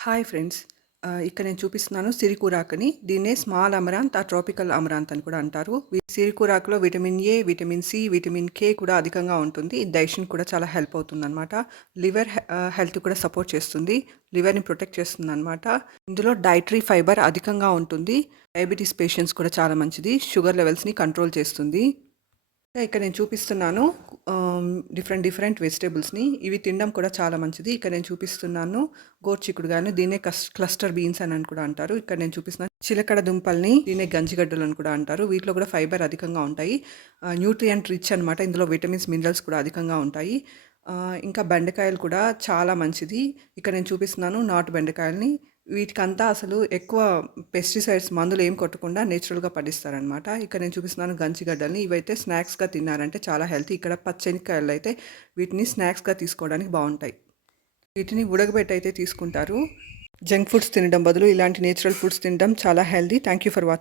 Hi friends. ఇక్కడ నేను చూపిస్తున్నాను సిరికూరాకుని. దీన్నే స్మాల్ అమరాంత్ ట్రాపికల్ అమరాంత్ అని కూడా అంటారు. సిరికూరాకులో vitamin A, vitamin C, vitamin K కూడా అధికంగా ఉంటుంది. ఇది డైజెషన్ కూడా చాలా హెల్ప్ అవుతుందనమాట. లివర్ హెల్త్ కూడా సపోర్ట్ చేస్తుంది. లివర్‌ని ప్రొటెక్ట్ చేస్తుందనమాట. ఇందులో డైటరీ ఫైబర్ అధికంగా ఉంటుంది. డయాబెటిస్ పేషెంట్స్ కూడా చాలా మంచిది. షుగర్ లెవెల్స్‌ని కంట్రోల్ చేస్తుంది. ఇక్కడ నేను చూపిస్తున్నాను డిఫరెంట్ వెజిటబుల్స్‌ని. ఇవి తినడం కూడా చాలా మంచిది. ఇక్కడ నేను చూపిస్తున్నాను గోరుచిక్కుడుగాయని, దీన్నే క్లస్టర్ బీన్స్ అని కూడా అంటారు. ఇక్కడ నేను చూపిస్తున్నాను చిలకడ దుంపల్ని, దీన్నే గంజిగడ్డలు అని కూడా అంటారు. వీటిలో కూడా ఫైబర్ అధికంగా ఉంటాయి. న్యూట్రియంట్ రిచ్ అనమాట. ఇందులో విటమిన్స్, మినరల్స్ కూడా అధికంగా ఉంటాయి. ఇంకా బెండకాయలు కూడా చాలా మంచిది. ఇక్కడ నేను చూపిస్తున్నాను నాటు బెండకాయలని. వీటికంతా అసలు ఎక్కువ పెస్టిసైడ్స్ మందులు ఏం కొట్టకుండా నేచురల్‌గా పండిస్తారనమాట. ఇక్కడ నేను చూపిస్తున్నాను గంజిగడ్డల్ని. ఇవైతే స్నాక్స్‌గా తిన్నారంటే చాలా హెల్తీ. ఇక్కడ పచ్చెనిక్కాయలు అయితే వీటిని స్నాక్స్‌గా తీసుకోవడానికి బావుంటాయి. వీటిని ఉడకబెట్టి అయితే తీసుకుంటారు. జంక్ ఫుడ్స్ తినడం బదులు ఇలాంటి నేచురల్ ఫుడ్స్ తినడం చాలా healthy. Thank you for watching.